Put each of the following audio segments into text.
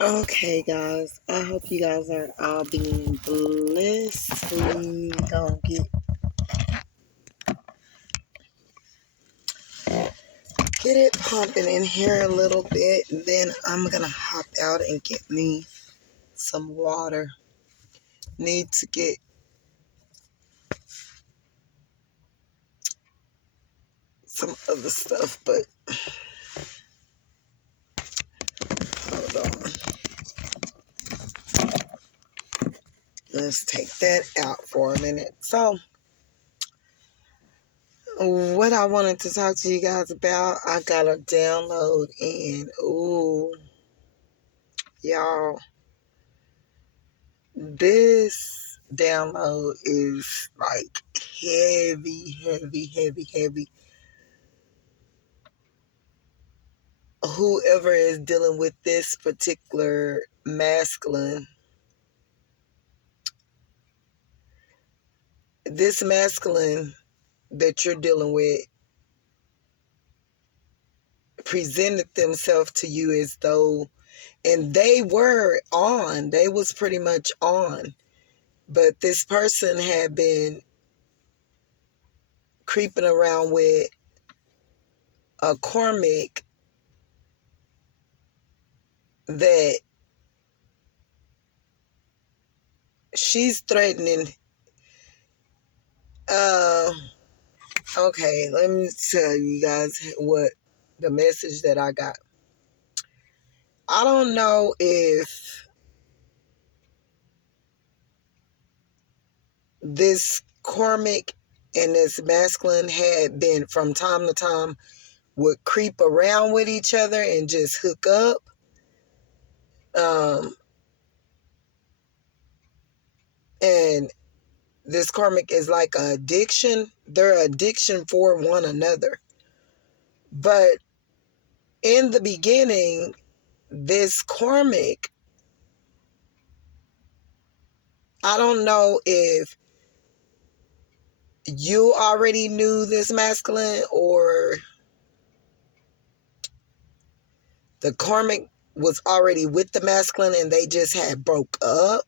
Okay, guys. I hope you guys are all being blessed. We gonna get it pumping in here a little bit. And then I'm gonna hop out and get me some water. Need to get some other stuff, but hold on. Let's take that out for a minute. So, what I wanted to talk to you guys about, I got a download, and ooh, y'all, this download is like heavy, heavy, heavy, heavy. Whoever is dealing with this particular this masculine that you're dealing with presented themselves to you as though, and they was pretty much on, but this person had been creeping around with a karmic that she's threatening. Uh, okay, let me tell you guys what the message that I got. I don't know if this karmic and this masculine had been from time to time would creep around with each other and just hook up. Um, and this karmic is like an addiction. They're addiction for one another. But in the beginning, this karmic, I don't know if you already knew this masculine or the karmic was already with the masculine and they just had broke up.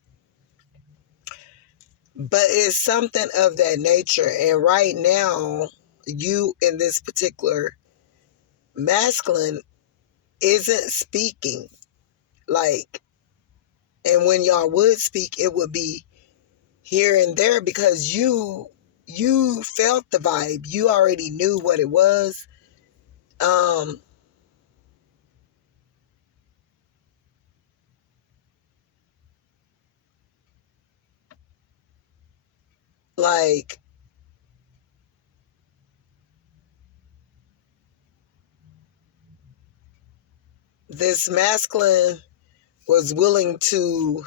But it's something of that nature. And right now, you in this particular masculine isn't speaking. Like, and when y'all would speak, it would be here and there because you felt the vibe. You already knew what it was. Um, like this masculine was willing to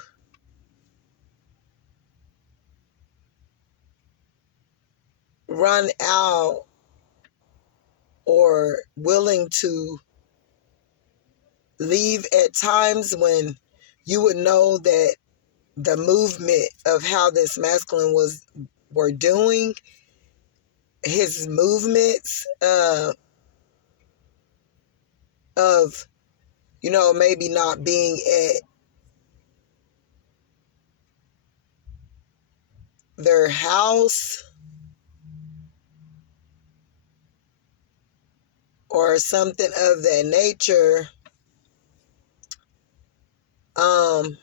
run out or willing to leave at times when you would know that the movement of how this masculine were doing his movements of maybe not being at their house or something of that nature. um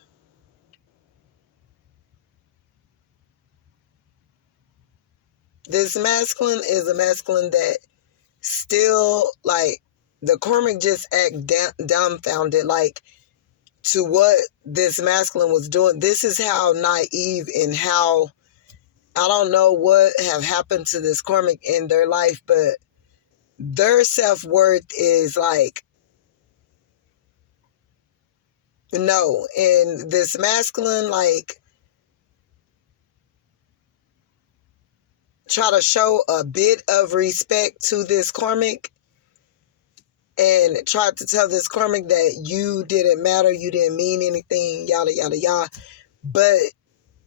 this masculine is a masculine that still, like, the karmic just act dumbfounded, like, to what this masculine was doing. This is how naive and how, I don't know what have happened to this karmic in their life, but their self-worth is like, no. And this masculine, like, try to show a bit of respect to this karmic and tried to tell this karmic that you didn't matter, you didn't mean anything, yada, yada, yada. But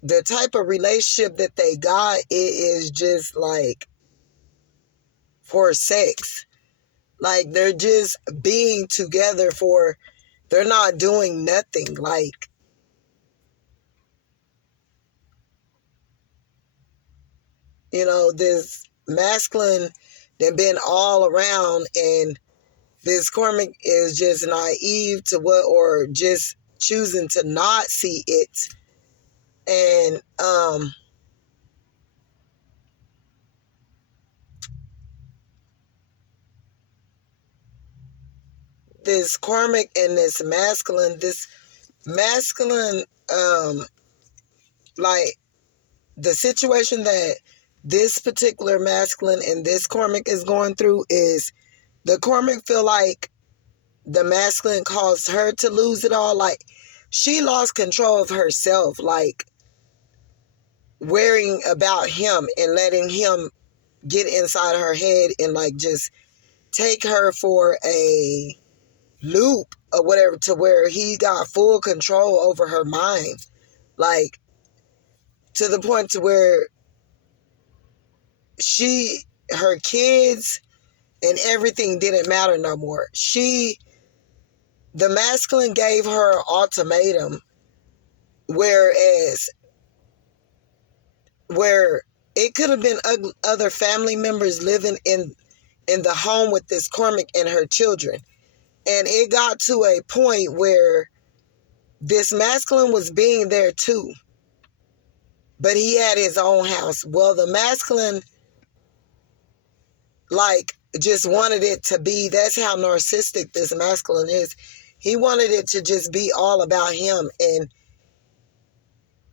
the type of relationship that they got, it is just like for sex. Like, they're just being together for They're not doing nothing. Like, this masculine that been all around, and this karmic is just naive to what, or just choosing to not see it. And this karmic and this masculine, like the situation that this particular masculine and this karmic is going through is the karmic feel like the masculine caused her to lose it all. Like, she lost control of herself, like worrying about him and letting him get inside her head and like just take her for a loop or whatever, to where he got full control over her mind, like to the point to where her kids and everything didn't matter no more. The masculine gave her an ultimatum, whereas where it could have been other family members living in the home with this karmic and her children. And it got to a point where this masculine was being there too, but he had his own house. Well, the masculine, like, just wanted it to be, that's how narcissistic this masculine is. He wanted it to just be all about him. And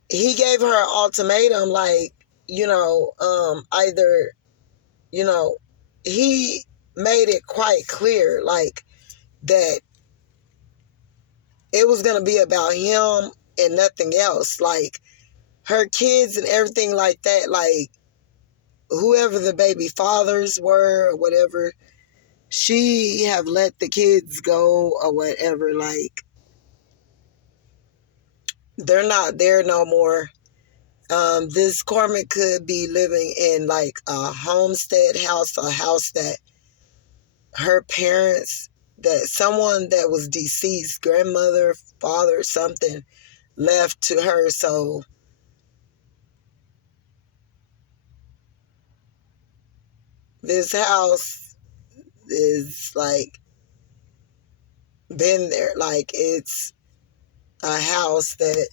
he gave her an ultimatum, like, either, you know, he made it quite clear, like, that it was going to be about him and nothing else. Like, her kids and everything like that, like, whoever the baby fathers were or whatever, she have let the kids go or whatever. Like, they're not there no more. This karmic could be living in like a homestead house, a house that her parents, that someone that was deceased, grandmother, father, something, left to her. So this house is like been there, like it's a house that,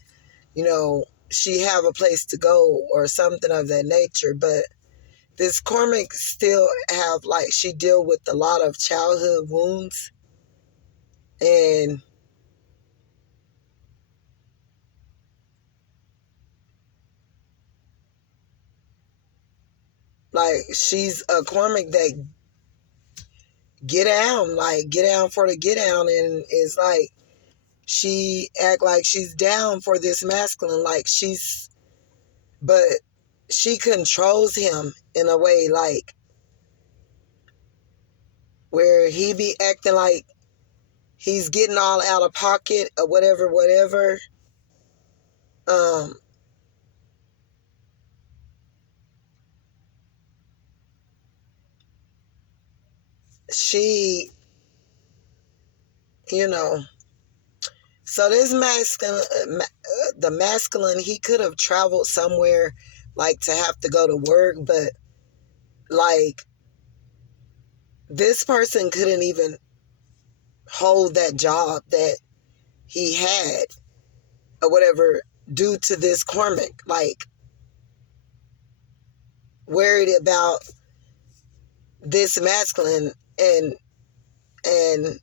she have a place to go or something of that nature. But this karmic still have, like, she deal with a lot of childhood wounds, and like she's a karmic that get down for the get down, and it's like she act like she's down for this masculine, like but she controls him in a way, like where he be acting like he's getting all out of pocket or whatever. Um, she, you know, so this masculine, the masculine, he could have traveled somewhere, like to have to go to work, but like this person couldn't even hold that job that he had or whatever due to this karmic, like worried about this masculine. And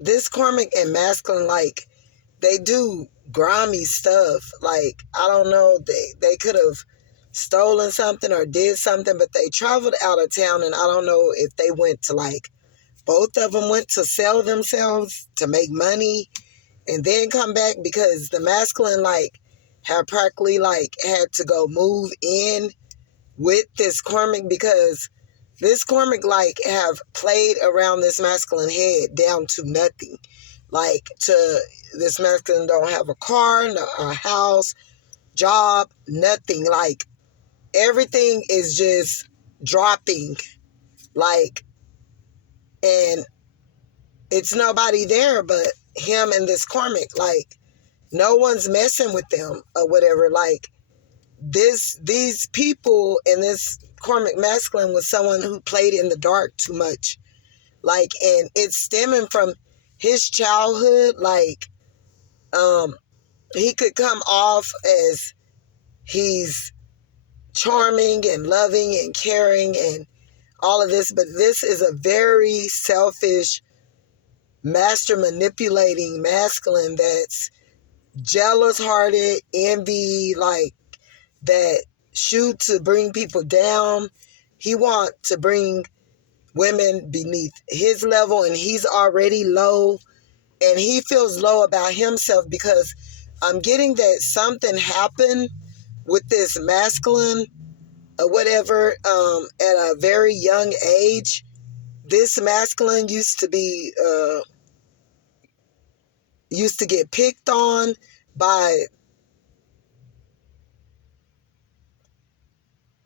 this karmic and masculine, like, they do grimy stuff. Like, I don't know, they could have stolen something or did something, but they traveled out of town, and I don't know if they went to, like, both of them went to sell themselves to make money and then come back, because the masculine, like, had practically, like, had to go move in with this karmic, because this karmic, like, have played around this masculine head down to nothing. Like, to this masculine don't have a car, no, a house, job, nothing. Like, everything is just dropping. Like, and it's nobody there but him and this karmic. Like, no one's messing with them or whatever. Like, these people in this karmic masculine was someone who played in the dark too much. Like, and it's stemming from his childhood. Like, he could come off as he's charming and loving and caring and all of this, but this is a very selfish, master manipulating masculine that's jealous hearted, envy, like that shoot to bring people down. He want to bring women beneath his level, and he's already low, and he feels low about himself because I'm getting that something happened with this masculine or whatever at a very young age. This masculine used to get picked on by,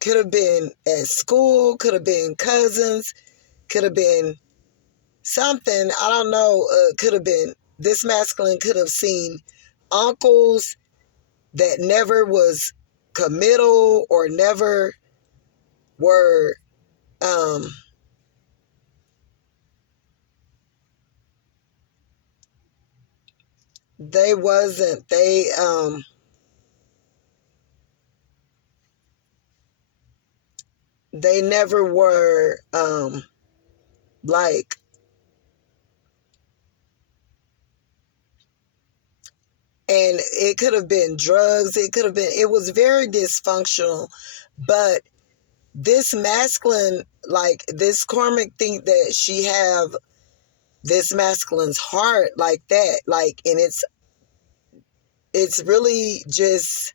could have been at school, could have been cousins, could have been something, I don't know, could have been, this masculine could have seen uncles that never was committal or never were, they wasn't, they never were, like, and it could have been drugs, it could have been, it was very dysfunctional. But this masculine, like this karmic, think that she have this masculine's heart like that, like, and it's really just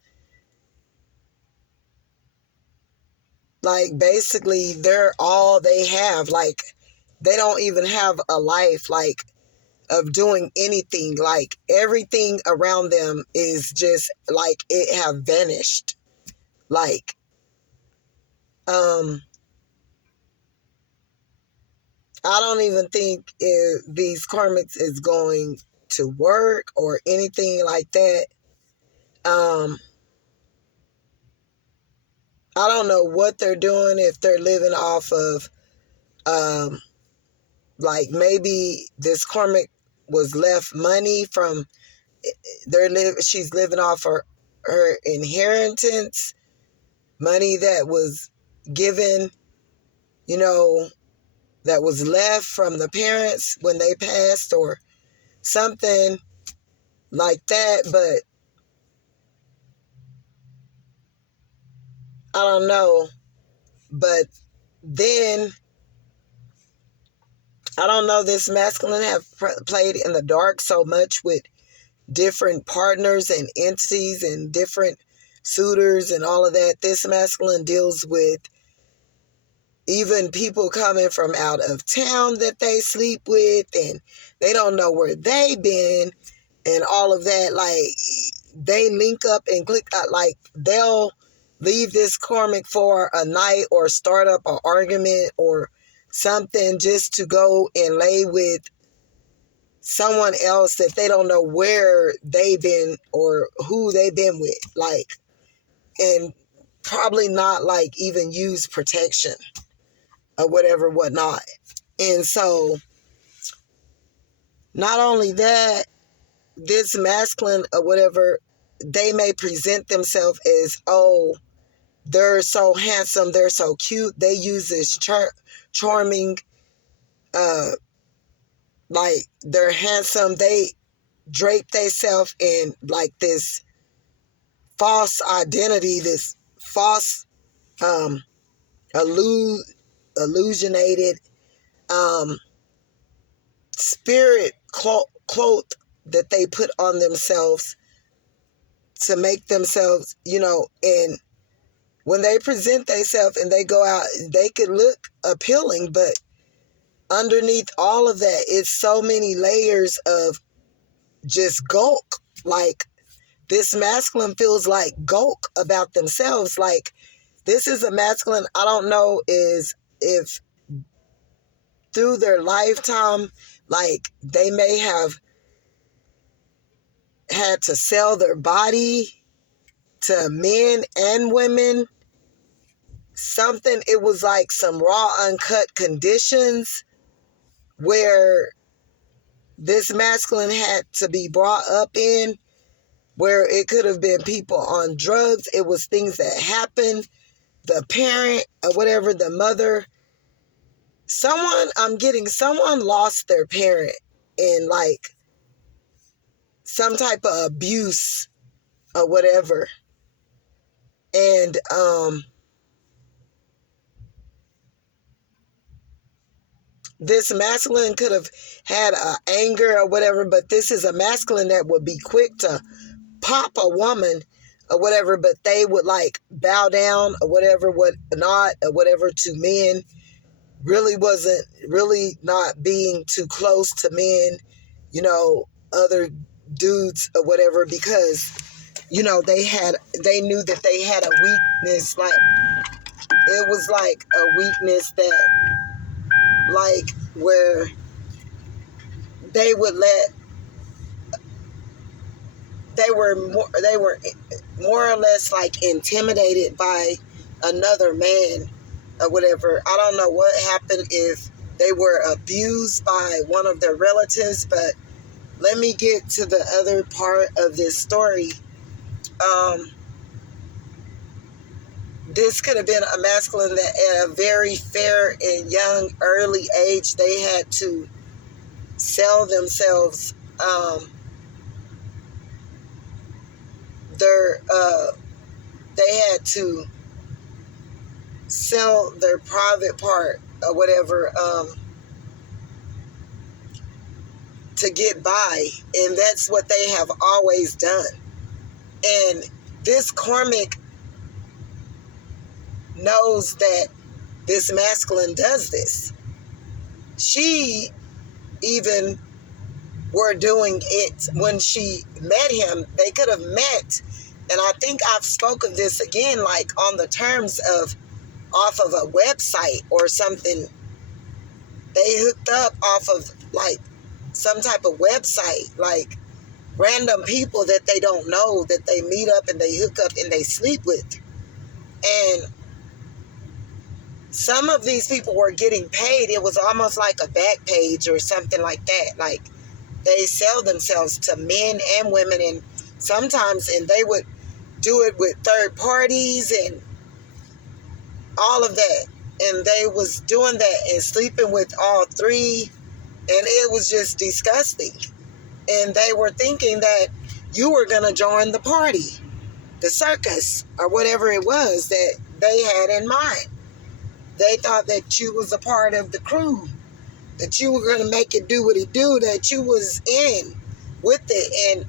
like basically they're all they have. Like, they don't even have a life, like, of doing anything. Like, everything around them is just like it have vanished. Like, I don't even think these karmics is going to work or anything like that. I don't know what they're doing, if they're living off of, like, maybe this karmic was left money from she's living off her inheritance, money that was given, you know, that was left from the parents when they passed or something like that. But I don't know. But then I don't know, this masculine have played in the dark so much with different partners and entities and different suitors and all of that. This masculine deals with even people coming from out of town that they sleep with, and they don't know where they've been and all of that. Like, they link up and click out, like, they'll leave this karmic for a night or start up an argument or something just to go and lay with someone else that they don't know where they've been or who they've been with. Like, and probably not like even use protection or whatever, whatnot. And so, not only that, this masculine or whatever, they may present themselves as, oh, they're so handsome, they're so cute. They use this charming, like, they're handsome. They drape themselves in like this false identity, this false, illusionated, spirit cloth that they put on themselves to make themselves, and when they present themselves and they go out, they could look appealing, but underneath all of that, it's so many layers of just gulk. Like, this masculine feels like gulk about themselves. Like, this is a masculine, I don't know is if through their lifetime, Like they may have had to sell their body to men and women. Something, it was like some raw, uncut conditions where this masculine had to be brought up in, where it could have been people on drugs. It was things that happened. The parent or whatever, the mother, someone lost their parent in like some type of abuse or whatever. And this masculine could have had anger or whatever, but this is a masculine that would be quick to pop a woman or whatever, but they would like bow down or whatever, what not or whatever to men. Really not being too close to men, other dudes or whatever, because they knew that they had a weakness. Like it was like a weakness that, like, where they would let they were more or less like intimidated by another man or whatever. I don't know what happened, if they were abused by one of their relatives, but let me get to the other part of this story. This could have been a masculine that at a very fair and young early age, they had to sell themselves, their they had to sell their private part or whatever, to get by, and that's what they have always done. And this karmic knows that this masculine does this. She even were doing it when she met him. They could have met, and I think I've spoke of this again, like on the terms of off of a website or something. They hooked up off of like some type of website, like random people that they don't know, that they meet up and they hook up and they sleep with. And some of these people were getting paid. It was almost like a back page or something like that. Like they sell themselves to men and women, and sometimes, and they would do it with third parties and all of that. And they was doing that and sleeping with all three, and it was just disgusting. And they were thinking that you were going to join the party, the circus, or whatever it was that they had in mind. They thought that you was a part of the crew, that you were going to make it do what it do, that you was in with it. And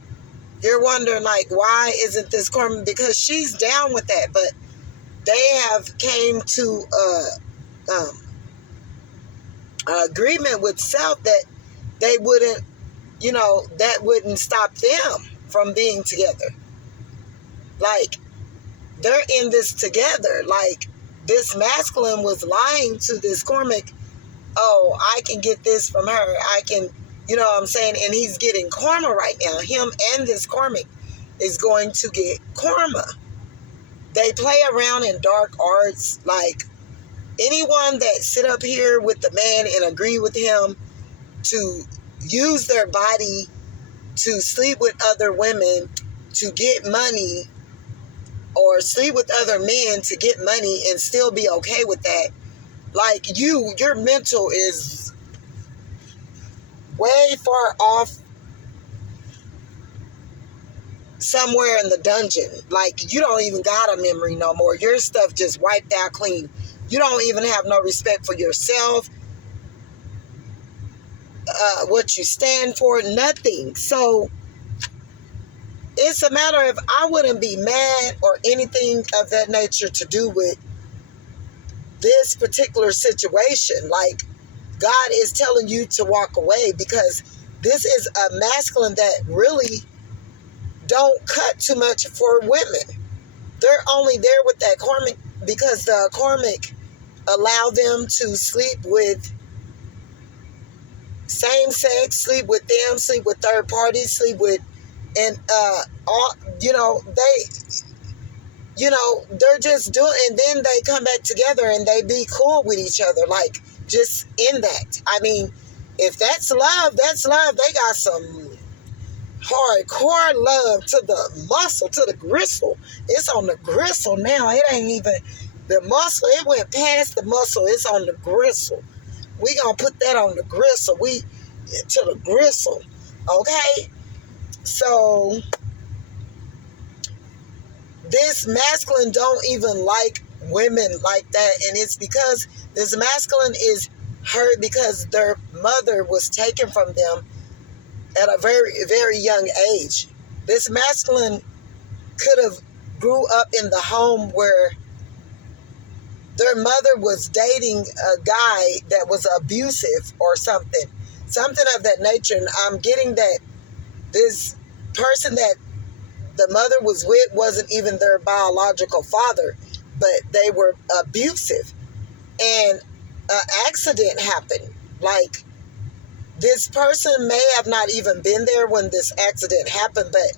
you're wondering, like, why isn't this Carmen? Because she's down with that, but they have came to agreement with self that they wouldn't, that wouldn't stop them from being together. Like, they're in this together. Like, this masculine was lying to this karmic, oh, I can get this from her. I can, you know what I'm saying? And he's getting karma right now. Him and this karmic is going to get karma. They play around in dark arts. Like, anyone that sit up here with the man and agree with him to use their body to sleep with other women to get money, or sleep with other men to get money and still be okay with that, like, your mental is way far off somewhere in the dungeon. Like, you don't even got a memory no more. Your stuff just wiped out clean. You don't even have no respect for yourself, what you stand for, nothing. So it's a matter of, I wouldn't be mad or anything of that nature to do with this particular situation. Like, God is telling you to walk away, because this is a masculine that really don't cut too much for women. They're only there with that karmic because the karmic allow them to sleep with same sex, sleep with them, sleep with third parties, sleep with, and all, they're just doing, and then they come back together and they be cool with each other, like, just in that. I mean, if that's love, that's love. They got some hardcore love to the muscle, to the gristle. It's on the gristle now. It ain't even the muscle. It went past the muscle. It's on the gristle. We gonna put that on the gristle. We to the gristle. Okay? So this masculine don't even like women like that, and it's because this masculine is hurt because their mother was taken from them at a very, very young age. This masculine could have grew up in the home where their mother was dating a guy that was abusive or something of that nature. And I'm getting that this person that the mother was with wasn't even their biological father, but they were abusive. And an accident happened. Like, this person may have not even been there when this accident happened, but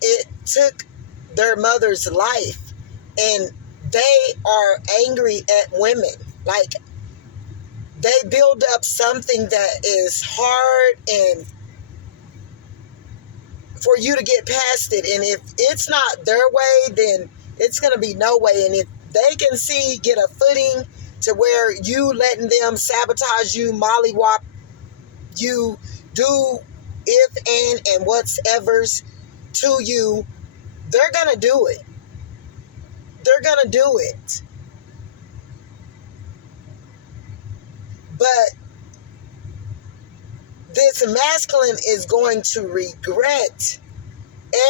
it took their mother's life. And they are angry at women. Like, they build up something that is hard and for you to get past it. And if it's not their way, then it's going to be no way. And if they can get a footing to where you letting them sabotage you, mollywop you, do if and whatevers to you, they're going to do it. They're going to do it. But this masculine is going to regret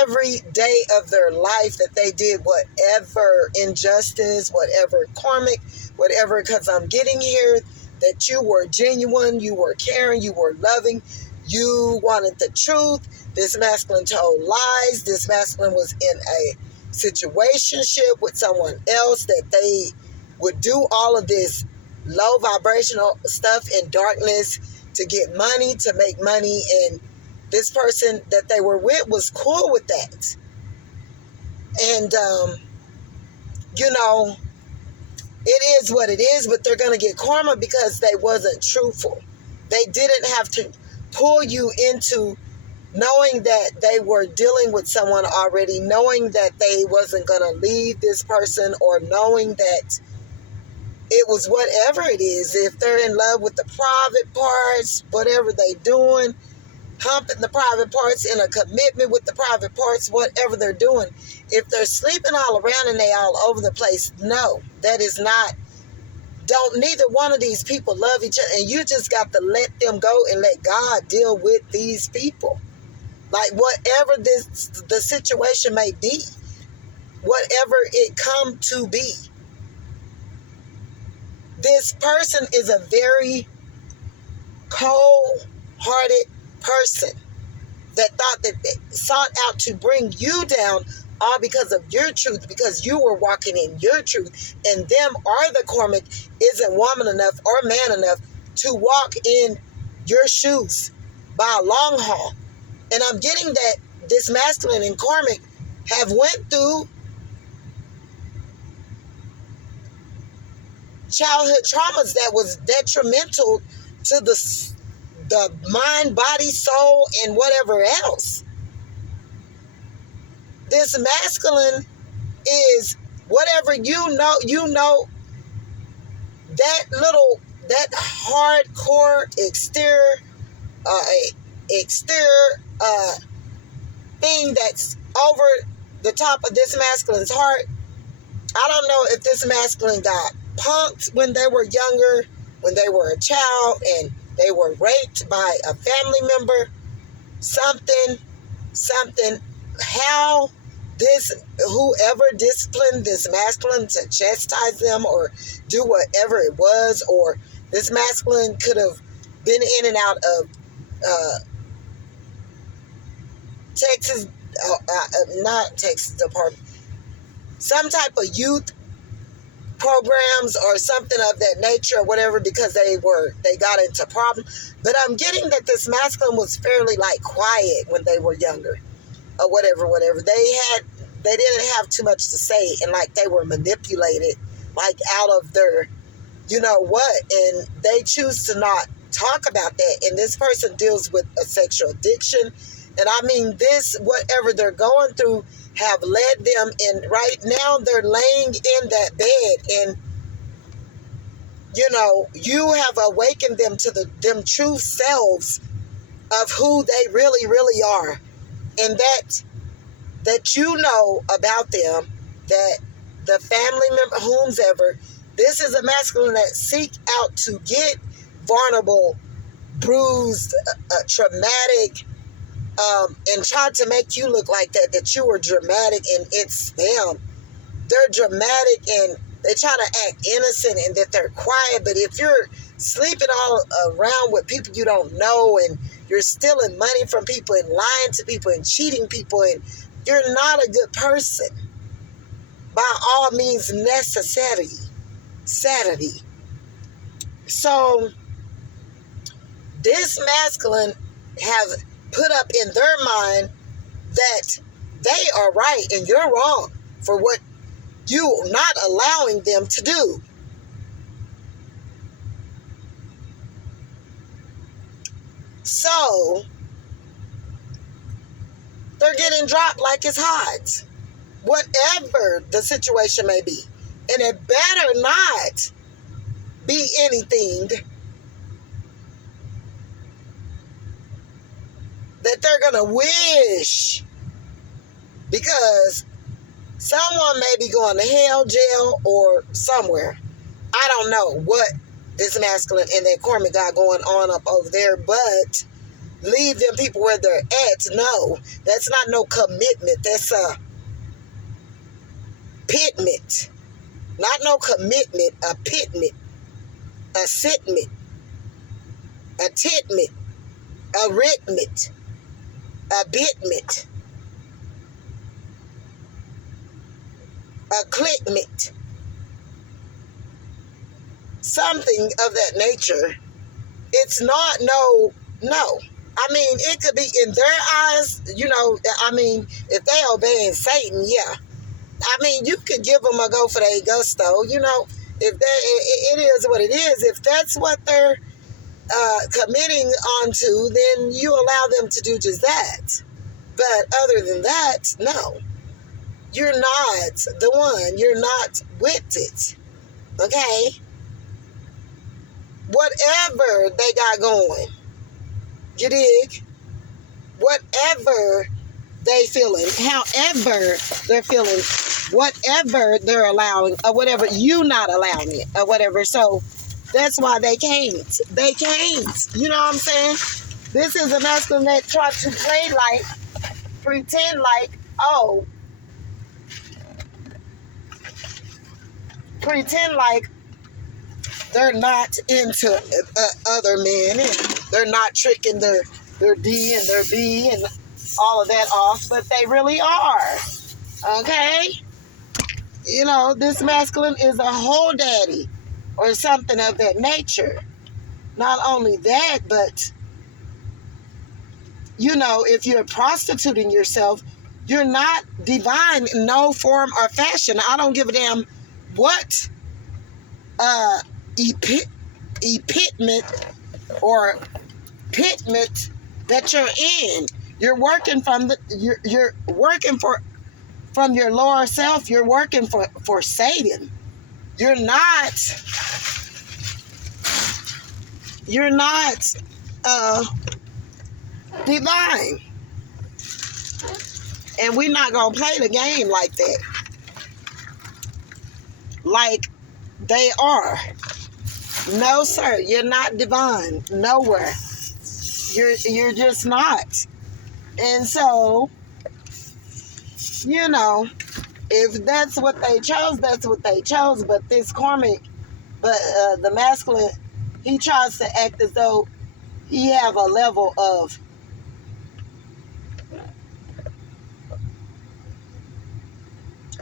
every day of their life that they did whatever injustice, whatever karmic, whatever, because I'm getting here that you were genuine, you were caring, you were loving, you wanted the truth. This masculine told lies. This masculine was in a situationship with someone else that they would do all of this low vibrational stuff in darkness to get money, to make money, and this person that they were with was cool with that. And, it is what it is, but they're going to get karma because they wasn't truthful. They didn't have to pull you into knowing that they were dealing with someone already, knowing that they wasn't going to leave this person, or knowing that it was whatever it is. If they're in love with the private parts, whatever they doing, humping the private parts, in a commitment with the private parts, whatever they're doing. If they're sleeping all around and they all over the place, no, that is not. Don't neither one of these people love each other, and you just got to let them go and let God deal with these people. Like, whatever the situation may be, whatever it come to be. This person is a very cold-hearted person that thought that they sought out to bring you down, all because of your truth, because you were walking in your truth, and them are the karmic isn't woman enough or man enough to walk in your shoes by a long haul. And I'm getting that this masculine and karmic have went through childhood traumas that was detrimental to the mind, body, soul, and whatever else. This masculine is whatever you know, that hardcore exterior thing that's over the top of this masculine's heart. I don't know if this masculine got punked when they were younger, when they were a child, and they were raped by a family member. Something, how whoever disciplined this masculine to chastise them or do whatever it was, or this masculine could have been in and out of Texas, not Texas Department, some type of youth programs or something of that nature or whatever, because they got into problems. But I'm getting that this masculine was fairly like quiet when they were younger or whatever. They didn't have too much to say, and like they were manipulated like out of their you know what, and they choose to not talk about that. And this person deals with a sexual addiction, and I mean this whatever they're going through have led them, and right now they're laying in that bed, and you have awakened them to them true selves of who they really are, and that you know about them, that the family member, whomsoever, this is a masculine that seek out to get vulnerable, bruised, traumatic, and try to make you look like that you were dramatic, and it's them. They're dramatic and they try to act innocent and that they're quiet, but if you're sleeping all around with people you don't know, and you're stealing money from people and lying to people and cheating people, and you're not a good person by all means necessary. Sanity. So this masculine have put up in their mind that they are right and you're wrong for what you not allowing them to do. So they're getting dropped like it's hot, whatever the situation may be. And it better not be anything that they're going to wish, because someone may be going to hell, jail, or somewhere. I don't know what this masculine and that karmic got going on up over there, but leave them people where they're at. No, that's not no commitment. That's a pitment. Not no commitment, a pitment, a sitment, a titment, a ritment, a bitment, a clickment. Something of that nature. It's not no. I mean, it could be in their eyes, I mean, if they obeying Satan, yeah. I mean, you could give them a go for their gusto, if it is what it is. If that's what they're committing onto, then you allow them to do just that. But other than that, no. You're not the one. You're not with it. Okay? Whatever they got going, you dig? Whatever they feeling, however they're feeling, whatever they're allowing, or whatever you not allowing it, or whatever. So that's why they can't. They can't. You know what I'm saying? This is a masculine that try to play like, pretend like, pretend like they're not into other men, and they're not tricking their D and their B and all of that off, but they really are. Okay? This masculine is a whole daddy or something of that nature. Not only that, but, if you're prostituting yourself, you're not divine in no form or fashion. I don't give a damn what epitment or pitment that you're in. You're working you're working from your lower self. You're working for Satan. You're not divine. And we're not gonna play the game like that. Like they are. No, sir, you're not divine. Nowhere. You're just not. And so, if that's what they chose, that's what they chose. But this karmic, the masculine, he tries to act as though he have a level of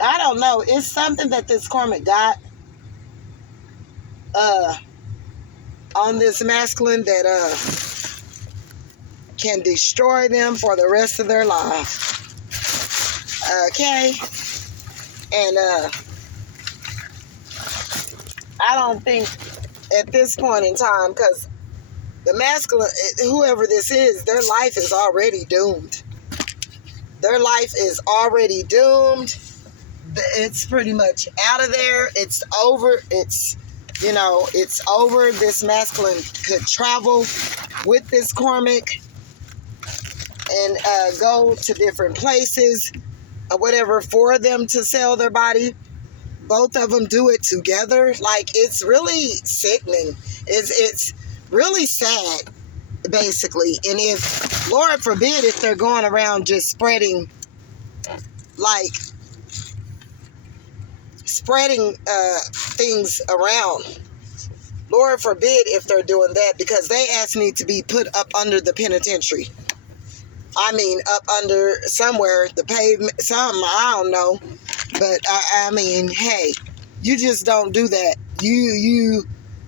I don't know. It's something that this karmic got uh on this masculine that can destroy them for the rest of their life. Okay? And I don't think at this point in time, because the masculine, whoever this is, their life is already doomed. Their life is already doomed. It's pretty much out of there. It's over. It's over. This masculine could travel with this karmic and go to different places or whatever for them to sell their body. Both of them do it together. Like, it's really sickening. It's really sad, basically. And if, Lord forbid, if they're going around just spreading things around. Lord forbid if they're doing that, because they ass need to be put up under the penitentiary. I mean, up under somewhere, the pavement, something, I don't know. But I mean, hey, you just don't do that. You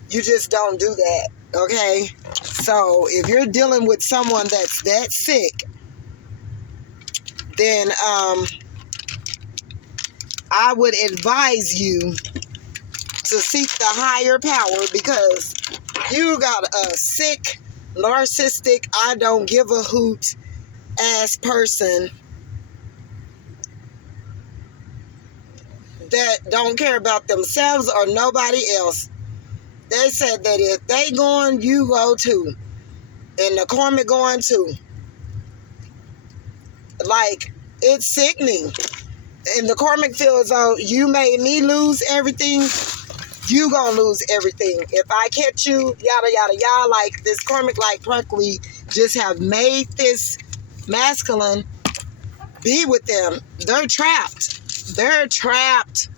just don't do that, okay? So if you're dealing with someone that's that sick, then I would advise you to seek the higher power, because you got a sick, narcissistic, I don't give a hoot ass person that don't care about themselves or nobody else. They said that if they going, you go too. And the karmic going too. Like, it's sickening. And the karmic feels, oh, you made me lose everything, you gonna lose everything. If I catch you, yada, yada, yada. Like, this karmic, like, practically just have made this masculine be with them. They're trapped. They're trapped.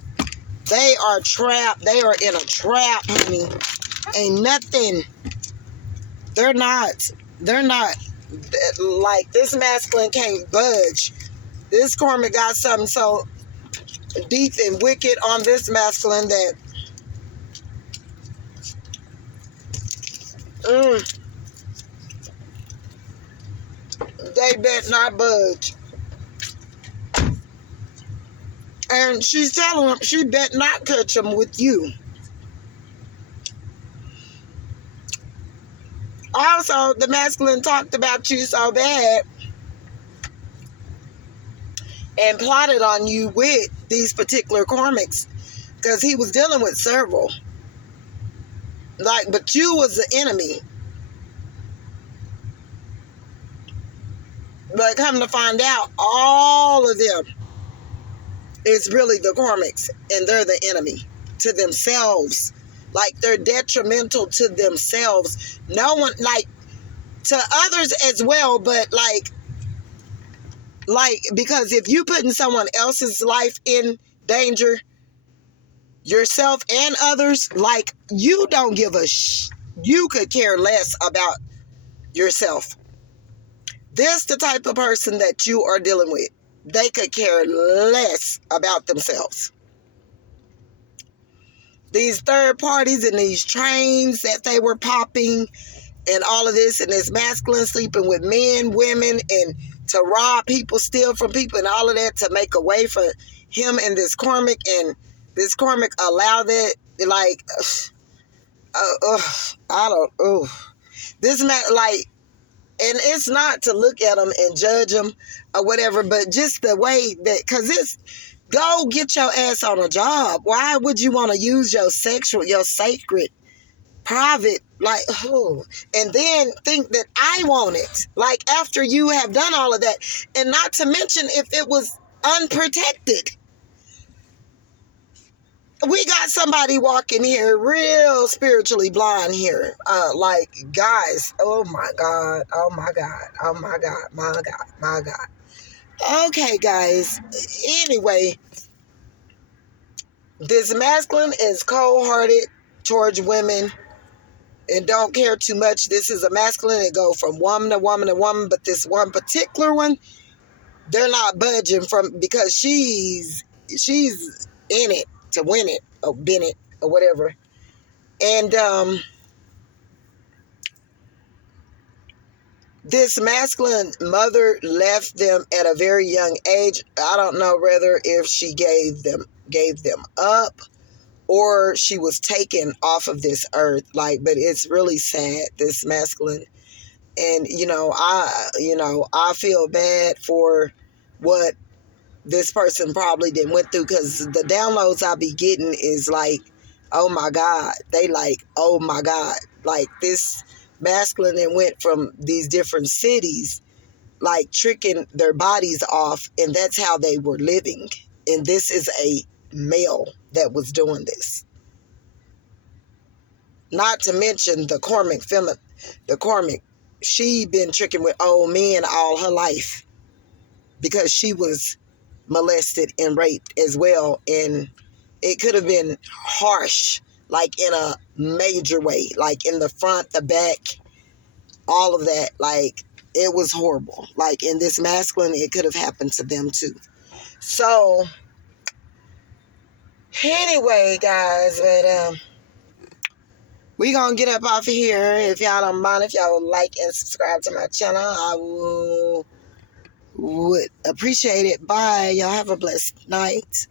They are trapped. They are in a trap, honey. Ain't nothing. They're not. Like, this masculine can't budge. This karmic got something so deep and wicked on this masculine that they bet not budge. And she's telling him she bet not catch him with you. Also, the masculine talked about you so bad and plotted on you with these particular karmics, because he was dealing with several. Like, but you was the enemy. But come to find out, all of them is really the karmics, and they're the enemy to themselves. Like, they're detrimental to themselves. No one, like, to others as well, but like, because if you putting someone else's life in danger, yourself and others, like, you don't give a you could care less about yourself. This the type of person that you are dealing with. They could care less about themselves. These third parties and these trains that they were popping and all of this, and this masculine sleeping with men, women, and to rob people, steal from people, and all of that to make a way for him and this karmic, and this karmic allow that, like, this man, like, and it's not to look at them and judge them or whatever, but just the way that, because it's, go get your ass on a job. Why would you want to use your sacred, private, like, oh, and then think that I want it? Like, after you have done all of that, and not to mention if it was unprotected. We got somebody walking here real spiritually blind here. Like, guys, oh my God, oh my God, oh my God, my God, my God. Okay, guys. Anyway, this masculine is cold-hearted towards women and don't care too much. This is a masculine that go from woman to woman to woman, but this one particular one, they're not budging from, because she's in it to win it, or been it, or whatever. And this masculine mother left them at a very young age. I don't know whether if she gave them up or she was taken off of this earth. Like, but it's really sad, this masculine. And I feel bad for what this person probably didn't went through, because the downloads I be getting is like, oh my God. They like, oh my God. Like, this masculine that went from these different cities, like tricking their bodies off, and that's how they were living. And this is a male that was doing this. Not to mention the Cormick, she been tricking with old men all her life, because she was molested and raped as well. And it could have been harsh, like in a major way, like in the front, the back, all of that. Like, it was horrible. Like, in this masculine, it could have happened to them too. So anyway, guys, but we gonna get up off of here. If y'all don't mind, if y'all would like and subscribe to my channel, I would appreciate it. Bye. Y'all have a blessed night.